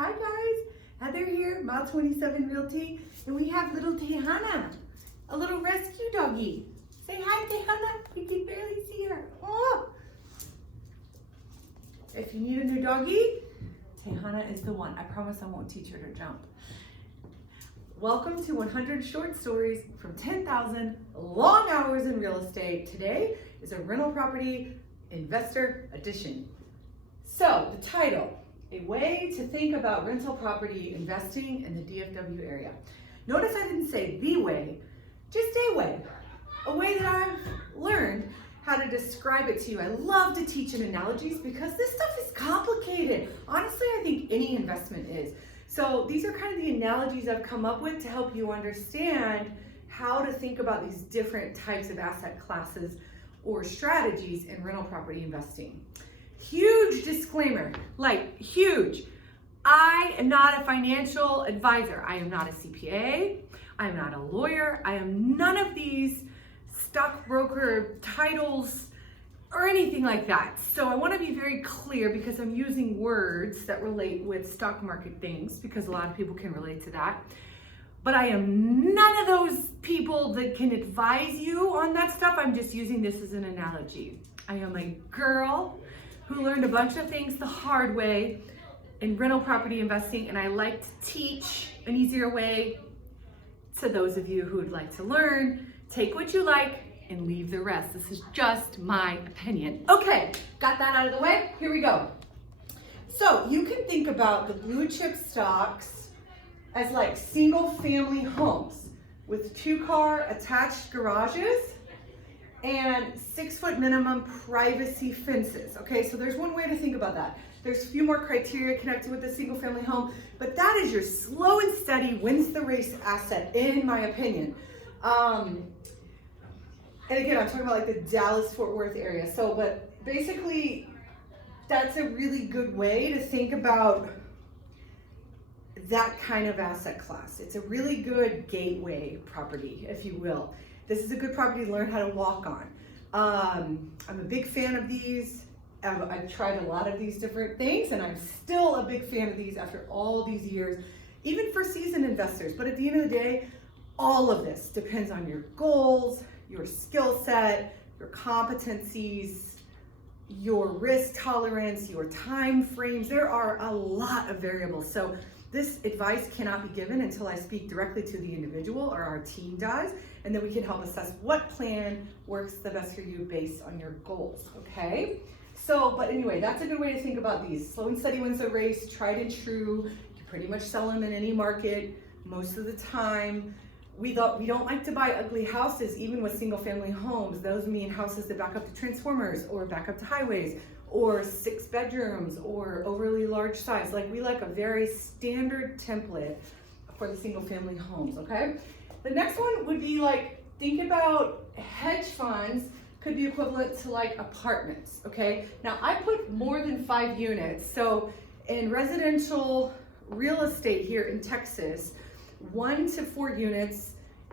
Hi guys, Heather here, Mile 27 Realty, and we have little Tejana, a little rescue doggy. Say hi, Tejana. We can barely see her. Oh. If you need a new doggy, Tejana is the one. I promise I won't teach her to jump. Welcome to 100 Short Stories from 10,000 Long Hours in Real Estate. Today is a rental property investor edition. So the title, a way to think about rental property investing in the DFW area. Notice I didn't say the way, just a way that I've learned how to describe it to you. I love to teach in analogies because this stuff is complicated. Honestly, I think any investment is. So these are kind of the analogies I've come up with to help you understand how to think about these different types of asset classes or strategies in rental property investing. Huge disclaimer, like huge. I am not a financial advisor. I am not a CPA. I am not a lawyer. I am none of these stockbroker titles or anything like that. So I want to be very clear because I'm using words that relate with stock market things because a lot of people can relate to that. But I am none of those people that can advise you on that stuff. I'm just using this as an analogy. I am a girl who learned a bunch of things the hard way in rental property investing, and I like to teach an easier way to those of you who would like to learn. Take what you like and leave the rest. This is just my opinion. Okay, got that out of the way? Here we go. So you can think about the blue chip stocks as like single family homes with 2-car attached garages and 6-foot minimum privacy fences. Okay, so there's one way to think about that. There's a few more criteria connected with the single family home, but that is your slow and steady wins the race asset, in my opinion. And again, I'm talking about like the Dallas-Fort Worth area. So, but basically, that's a really good way to think about that kind of asset class. It's a really good gateway property, if you will. This is a good property to learn how to walk on. I'm a big fan of these. I've tried a lot of these different things, and I'm still a big fan of these after all these years, even for seasoned investors. But at the end of the day, all of this depends on your goals, your skill set, your competencies, your risk tolerance, your time frames. There are a lot of variables. So this advice cannot be given until I speak directly to the individual or our team does, and then we can help assess what plan works the best for you based on your goals, okay? So, but anyway, that's a good way to think about these. Slow and steady wins the race, tried and true. You can pretty much sell them in any market most of the time. We don't like to buy ugly houses, even with single family homes. Those mean houses that back up to transformers or back up to highways or 6 bedrooms or overly large size. Like we like a very standard template for the single family homes, okay? The next one would be like, think about hedge funds could be equivalent to like apartments, okay? Now I put more than 5 units. So in residential real estate here in Texas, 1 to 4 units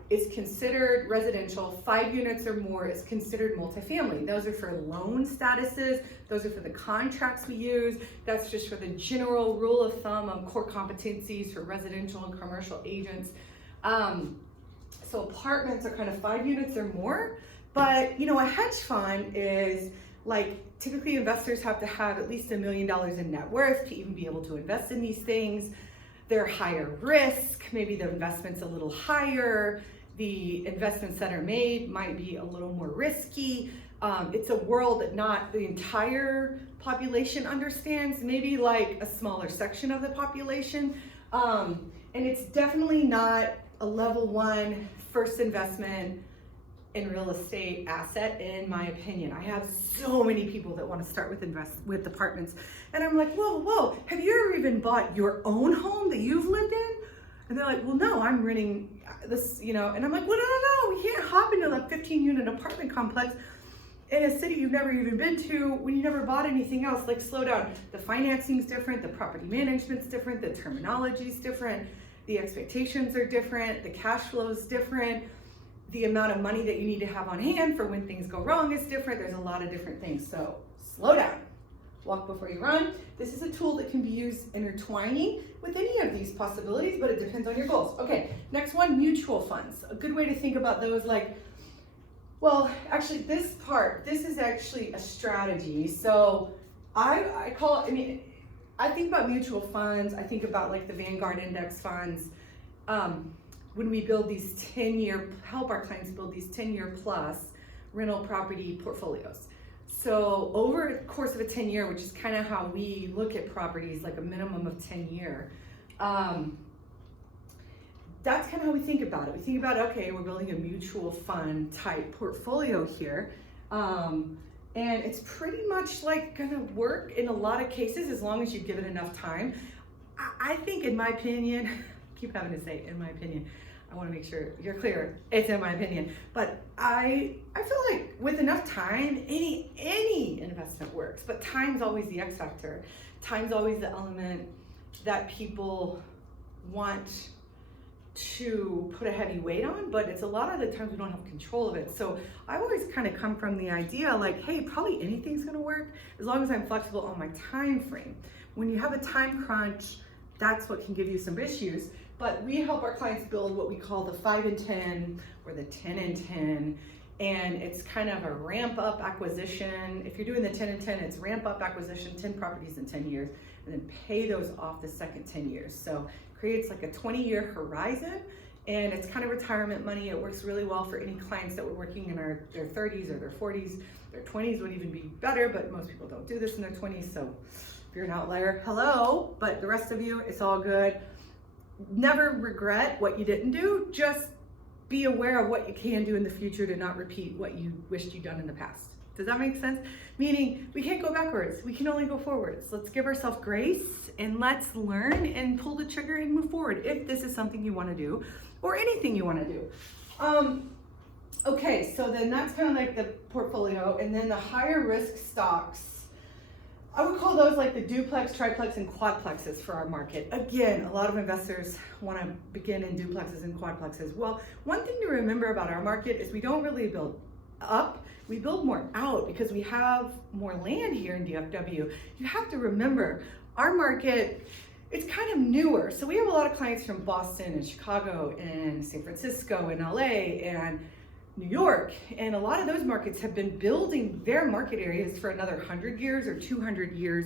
is considered residential, 5 units or more is considered multifamily. Those are for loan statuses, those are for the contracts we use, that's just for the general rule of thumb on core competencies for residential and commercial agents. So apartments are kind of 5 units or more, but you know, a hedge fund is like, typically investors have to have at least $1 million in net worth to even be able to invest in these things. They're higher risk, maybe the investment's a little higher, the investments that are made might be a little more risky. It's a world that not the entire population understands, maybe like a smaller section of the population. And it's definitely not a level 1 first investment in real estate asset, in my opinion. I have so many people that want to start with apartments, and I'm like, whoa, have you ever even bought your own home that you've lived in? And they're like, well, no, I'm renting this, you know, and I'm like, well, no, we can't hop into a 15-unit apartment complex in a city you've never even been to when you never bought anything else. Like, slow down. The financing's different, the property management's different, the terminology's different, the expectations are different, the cash flow is different. The amount of money that you need to have on hand for when things go wrong is different. There's a lot of different things. So slow down. walk before you run. This is a tool that can be used intertwining with any of these possibilities, but it depends on your goals. Okay, next one, mutual funds. A good way to think about those, like, well, actually this is actually a strategy. So I think about mutual funds, I think about like the Vanguard index funds. When we build these help our clients build these 10-year plus rental property portfolios. So over the course of a 10-year, which is kind of how we look at properties, like a minimum of 10-year, that's kind of how we think about it. We think about, okay, we're building a mutual fund type portfolio here. And it's pretty much like gonna work in a lot of cases as long as you give it enough time. I think, in my opinion, I keep having to say in my opinion, I want to make sure you're clear, it's in my opinion, but I feel like with enough time, any investment works, but time's always the X factor. Time's always the element that people want to put a heavy weight on, but it's a lot of the times we don't have control of it. So I've always kind of come from the idea like, hey, probably anything's gonna work as long as I'm flexible on my time frame. When you have a time crunch, that's what can give you some issues. But we help our clients build what we call the 5 and 10 or the 10 and 10. And it's kind of a ramp up acquisition. If you're doing the 10 and 10, it's ramp up acquisition, 10 properties in 10 years, and then pay those off the second 10 years. So creates like a 20-year horizon, and it's kind of retirement money. It works really well for any clients that were working in their 30s or their 40s. Their 20s would even be better, but most people don't do this in their 20s. So if you're an outlier, hello, but the rest of you, it's all good. Never regret what you didn't do. Just be aware of what you can do in the future to not repeat what you wished you'd done in the past. Does that make sense? Meaning we can't go backwards, we can only go forwards. Let's give ourselves grace and let's learn and pull the trigger and move forward if this is something you want to do or anything you want to do. Okay, so then that's kind of like the portfolio, and then the higher risk stocks, I would call those like the duplex, triplex, and quadplexes for our market. Again, a lot of investors want to begin in duplexes and quadplexes. Well, one thing to remember about our market is we don't really build up, we build more out because we have more land here in DFW. You have to remember, our market, it's kind of newer. So we have a lot of clients from Boston and Chicago and San Francisco and LA and New York, and a lot of those markets have been building their market areas for another 100 years or 200 years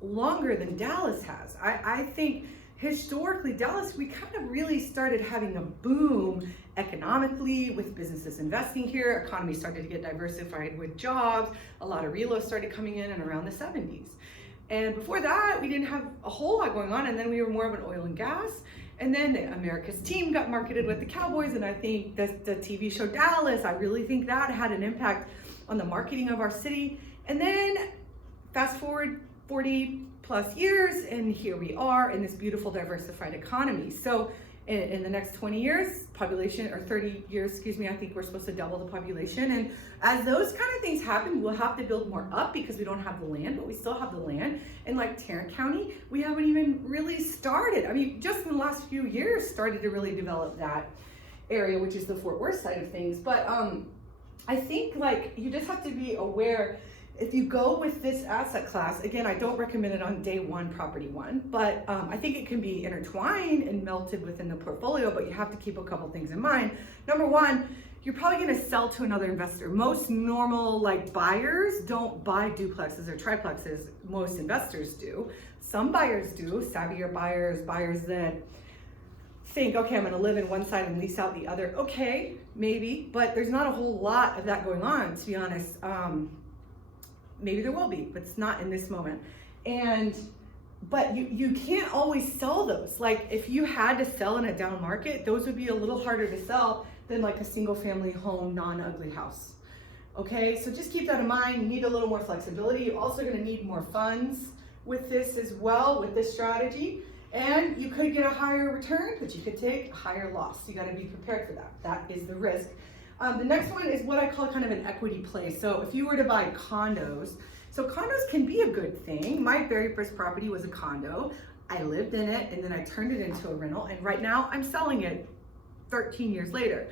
longer than Dallas has. I think historically Dallas, we kind of really started having a boom economically with businesses investing here. Economy started to get diversified with jobs. A lot of relos started coming in around the 70s. And before that, we didn't have a whole lot going on, and then we were more of an oil and gas. And then America's Team got marketed with the Cowboys, and I think the TV show Dallas, I really think that had an impact on the marketing of our city. And then fast forward 40 plus years, and here we are in this beautiful diversified economy. So in the next 20 years, population, or 30 years, excuse me, I think we're supposed to double the population. And as those kind of things happen, we'll have to build more up because we don't have the land, but we still have the land. And like Tarrant County, we haven't even really started. I mean, just in the last few years, started to really develop that area, which is the Fort Worth side of things. But I think like you just have to be aware. If you go with this asset class, again, I don't recommend it on day one, property one, but I think it can be intertwined and melted within the portfolio, but you have to keep a couple things in mind. Number one, you're probably gonna sell to another investor. Most normal like buyers don't buy duplexes or triplexes. Most investors do. Some buyers do, savvier buyers, buyers that think, okay, I'm gonna live in one side and lease out the other. Okay, maybe, but there's not a whole lot of that going on, to be honest. Maybe there will be, but it's not in this moment. But you can't always sell those. Like if you had to sell in a down market, those would be a little harder to sell than like a single family home, non-ugly house. Okay, so just keep that in mind. You need a little more flexibility. You're also gonna need more funds with this as well, with this strategy. And you could get a higher return, but you could take a higher loss. You gotta be prepared for that. That is the risk. The next one is what I call kind of an equity play. So if you were to buy condos, so condos can be a good thing. My very first property was a condo. I lived in it and then I turned it into a rental, and right now I'm selling it 13 years later.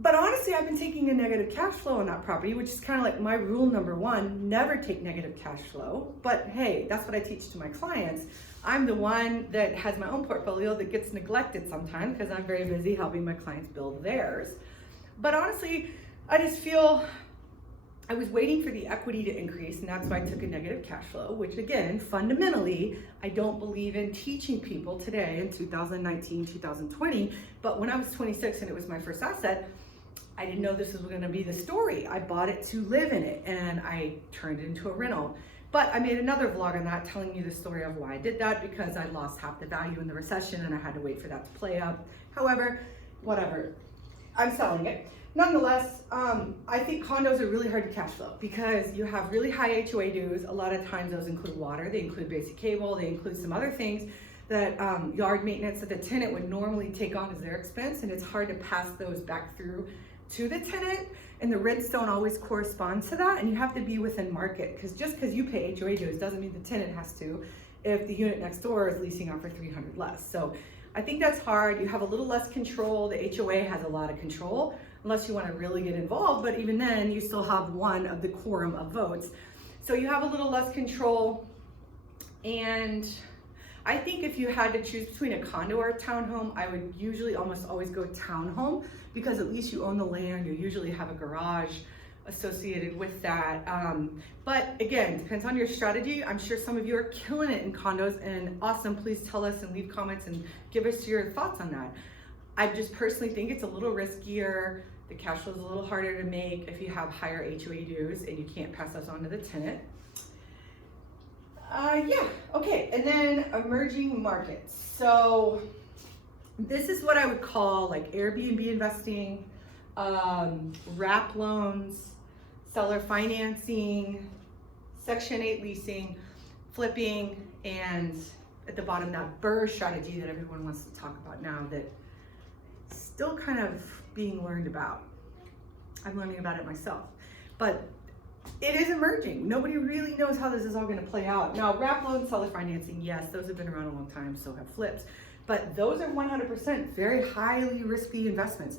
But honestly, I've been taking a negative cash flow on that property, which is kind of like my rule number one, never take negative cash flow. But hey, that's what I teach to my clients. I'm the one that has my own portfolio that gets neglected sometimes because I'm very busy helping my clients build theirs. But honestly, I just feel I was waiting for the equity to increase, and that's why I took a negative cash flow, which again, fundamentally, I don't believe in teaching people today in 2019, 2020. But when I was 26 and it was my first asset, I didn't know this was gonna be the story. I bought it to live in it and I turned it into a rental. But I made another vlog on that telling you the story of why I did that, because I lost half the value in the recession and I had to wait for that to play out. However, whatever, I'm selling it. Nonetheless, I think condos are really hard to cash flow because you have really high HOA dues. A lot of times those include water, they include basic cable, they include some other things that yard maintenance that the tenant would normally take on as their expense, and it's hard to pass those back through to the tenant, and the rents don't always correspond to that, and you have to be within market, because just because you pay HOA dues doesn't mean the tenant has to if the unit next door is leasing out for 300 less. So I think that's hard. You have a little less control. The HOA has a lot of control unless you want to really get involved, but even then you still have one of the quorum of votes. So you have a little less control, and I think if you had to choose between a condo or a townhome, I would usually almost always go townhome, because at least you own the land, you usually have a garage associated with that. But again, depends on your strategy. I'm sure some of you are killing it in condos, and awesome, please tell us and leave comments and give us your thoughts on that. I just personally think it's a little riskier. The cash flow is a little harder to make if you have higher HOA dues and you can't pass those on to the tenant. Yeah, okay, and then emerging markets. So this is what I would call like Airbnb investing, wrap loans, seller financing, Section 8 leasing, flipping, and at the bottom, that BRRRR strategy that everyone wants to talk about now that still kind of being learned about. I'm learning about it myself, but it is emerging. Nobody really knows how this is all going to play out. Now, wrap loan, seller financing, yes, those have been around a long time, so have flips, but those are 100% very highly risky investments.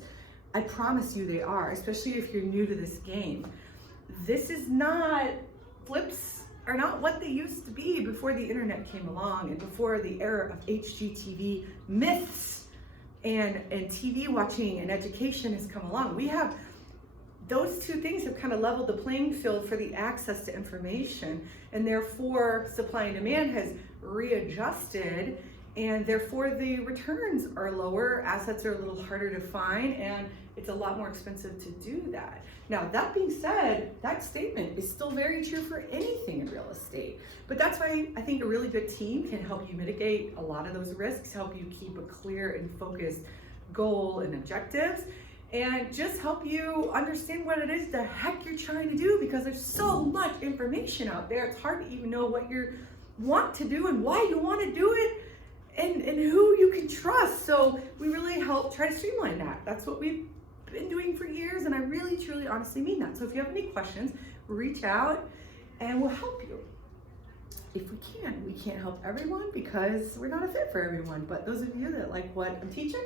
I promise you they are, especially if you're new to this game. This is not, flips are not what they used to be before the internet came along and before the era of HGTV myths and TV watching and education has come along. We have, those two things have kind of leveled the playing field for the access to information, and therefore supply and demand has readjusted, and therefore the returns are lower, assets are a little harder to find, and it's a lot more expensive to do that. Now, that being said, that statement is still very true for anything in real estate. But that's why I think a really good team can help you mitigate a lot of those risks, help you keep a clear and focused goal and objectives, and just help you understand what it is the heck you're trying to do, because there's so much information out there. It's hard to even know what you want to do and why you want to do it, and who you can trust. So we really help try to streamline that. That's what we've been doing for years, and I really, truly, honestly mean that. So if you have any questions, reach out and we'll help you. If we can. We can't help everyone because we're not a fit for everyone, but those of you that like what I'm teaching,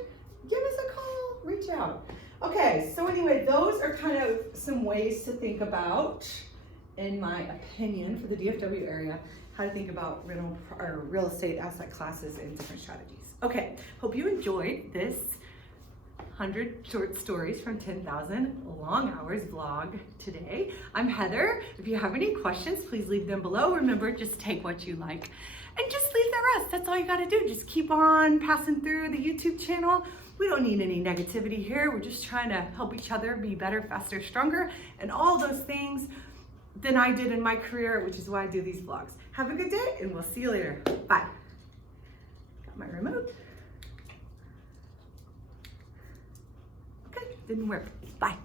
give us a call, reach out. Okay, so anyway, those are kind of some ways to think about, in my opinion, for the DFW area, how to think about rental or real estate asset classes and different strategies. Okay, hope you enjoyed this 100 short stories from 10,000 long hours vlog today. I'm Heather. If you have any questions, please leave them below. Remember, just take what you like and just leave the rest. That's all you gotta do. Just keep on passing through the YouTube channel. We don't need any negativity here. We're just trying to help each other be better, faster, stronger, and all those things than I did in my career, which is why I do these vlogs. Have a good day, and we'll see you later. Bye. Got my remote. Okay, didn't work. Bye.